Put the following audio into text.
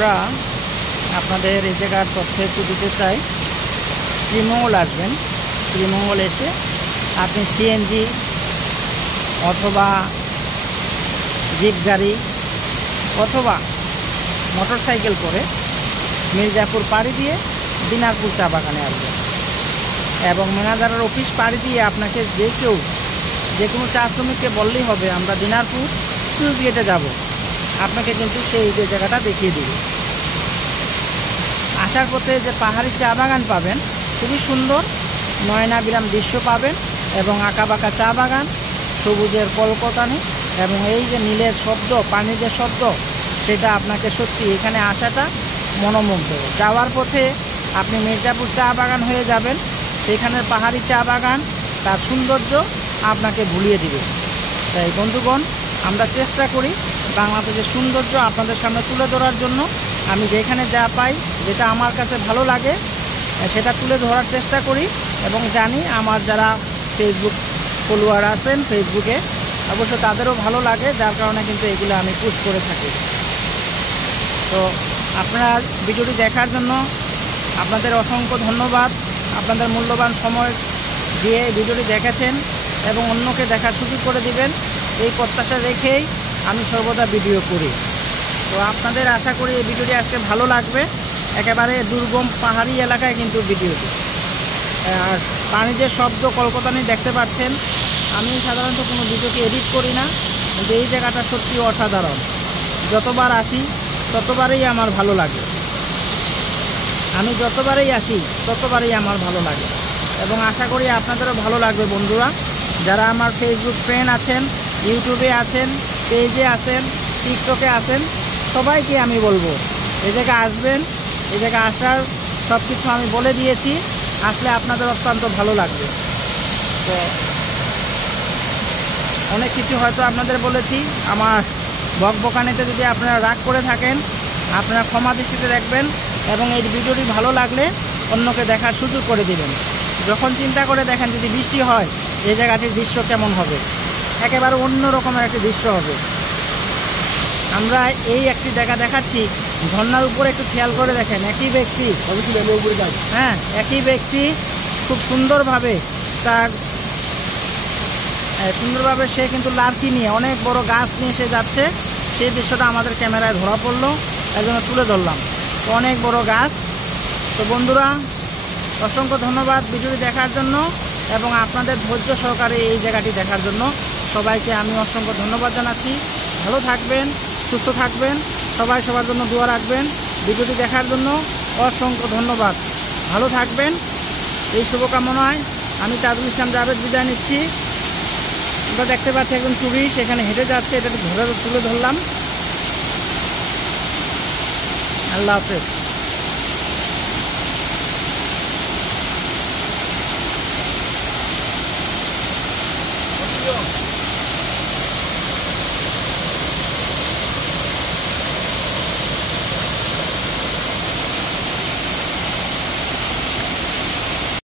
আমরা আপনাদের এই জায়গার তথ্য একটু দিতে চাই। শ্রীমঙ্গল আসবেন, শ্রীমঙ্গল এসে আপনি সিএনজি অথবা জিপ গাড়ি অথবা মোটরসাইকেল করে মির্জাপুর পাড়ি দিয়ে দিনারপুর চা বাগানে আসবেন এবং ম্যানেজারের অফিস পাড়ি দিয়ে আপনাকে যে কোনো চা শ্রমিককে বললেই হবে আমরা দিনারপুর সুইচ গেটে যাব, আপনাকে কিন্তু সেই যে জায়গাটা দেখিয়ে দেবে। আসার পথে যে পাহাড়ি চা বাগান পাবেন, খুবই সুন্দর নয়নাবিরাম দৃশ্য পাবেন এবং আঁকাবাঁকা চা বাগান, সবুজের কলকতানি এবং এই যে নীলের শব্দ, পানির যে শব্দ, সেটা আপনাকে সত্যি এখানে আসাটা মনোমুগ্ধ। যাওয়ার পথে আপনি মির্জাপুর চা বাগান হয়ে যাবেন, সেখানের পাহাড়ি চা বাগান তার সৌন্দর্য আপনাকে ভুলিয়ে দিবে। তাই বন্ধুগণ, আমরা চেষ্টা করি বাংলাদেশের সৌন্দর্য আপনাদের সামনে তুলে ধরার জন্য। আমি যেখানে যা পাই, যেটা আমার কাছে ভালো লাগে সেটা তুলে ধরার চেষ্টা করি এবং জানি আমার যারা ফেসবুক ফলোয়ার আছেন ফেসবুকে, অবশ্য তাদেরও ভালো লাগে, যার কারণে কিন্তু এগুলো আমি পোস্ট করে থাকি। তো আপনারা ভিডিওটি দেখার জন্য আপনাদের অসংখ্য ধন্যবাদ। আপনাদের মূল্যবান সময় দিয়ে ভিডিওটি দেখেছেন এবং অন্যকে দেখার সুযোগ করে দিবেন, এই প্রত্যাশা রেখেই আমি সর্বদা ভিডিও করি। তো আপনাদের আশা করি এই ভিডিওটি আজকে ভালো লাগবে। একেবারে দুর্গম পাহাড়ি এলাকায় কিন্তু ভিডিওটি, আর পানির শব্দ কলকাতানি দেখতে পাচ্ছেন। আমি সাধারণত কোনো ভিডিওকে এডিট করি না, কিন্তু এই জায়গাটা সত্যি অসাধারণ। যতবার আসি ততবারই আমার ভালো লাগে, আমি যতবারই আসি ততবারই আমার ভালো লাগে এবং আশা করি আপনাদেরও ভালো লাগবে। বন্ধুরা যারা আমার ফেসবুক ফ্রেন্ড আছেন, ইউটিউবে আছেন, পেজে আছেন, টিকটকে আছেন, সবাইকে আমি বলবো এই জায়গায় আসবেন। এই জায়গায় আসার সব কিছু আমি বলে দিয়েছি, আসলে আপনাদের অত্যন্ত ভালো লাগবে। তো অনেক কিছু হয়তো আপনাদের বলেছি, আমার বকবকানিতে যদি আপনারা রাগ করে থাকেন আপনারা ক্ষমা দৃষ্টিতে দেখবেন এবং এই ভিডিওটি ভালো লাগলে অন্যকে দেখার সুযোগ করে দিবেন। যখন চিন্তা করে দেখেন যদি বৃষ্টি হয় এই জায়গাটির দৃশ্য কেমন হবে, একেবারে অন্য রকমের একটি দৃশ্য হবে। আমরা এই একটি জায়গা দেখাচ্ছি, ঝর্ণার উপরে একটু খেয়াল করে দেখেন, একই ব্যক্তি একই ব্যক্তি খুব সুন্দরভাবে সে কিন্তু লার্কি নিয়ে অনেক বড় গাছ নিয়ে সে যাচ্ছে। সেই দৃশ্যটা আমাদের ক্যামেরায় ধরা পড়লো, তাই জন্য তুলে ধরলাম। তো অনেক বড় গাছ। তো বন্ধুরা অসংখ্য ধন্যবাদ ভিডিওটি দেখার জন্য এবং আপনাদের ধৈর্য সহকারে এই জায়গাটি দেখার জন্য সবাইকে আমি অসংখ্য ধন্যবাদ জানাচ্ছি। ভালো থাকবেন, সুস্থ থাকবেন, সবাই সবার জন্য দোয়া রাখবেন। ভিডিওটি দেখার জন্য অসংখ্য ধন্যবাদ। ভালো থাকবেন, এই শুভকামনায় আমি তাজুল ইসলাম জাভেদ বিদায় নিচ্ছি। আমরা দেখতে পাচ্ছি একজন টুরিস্ট এখানে হেঁটে যাচ্ছে, এটা তুলে ধরলাম। আল্লাহ হাফেজ।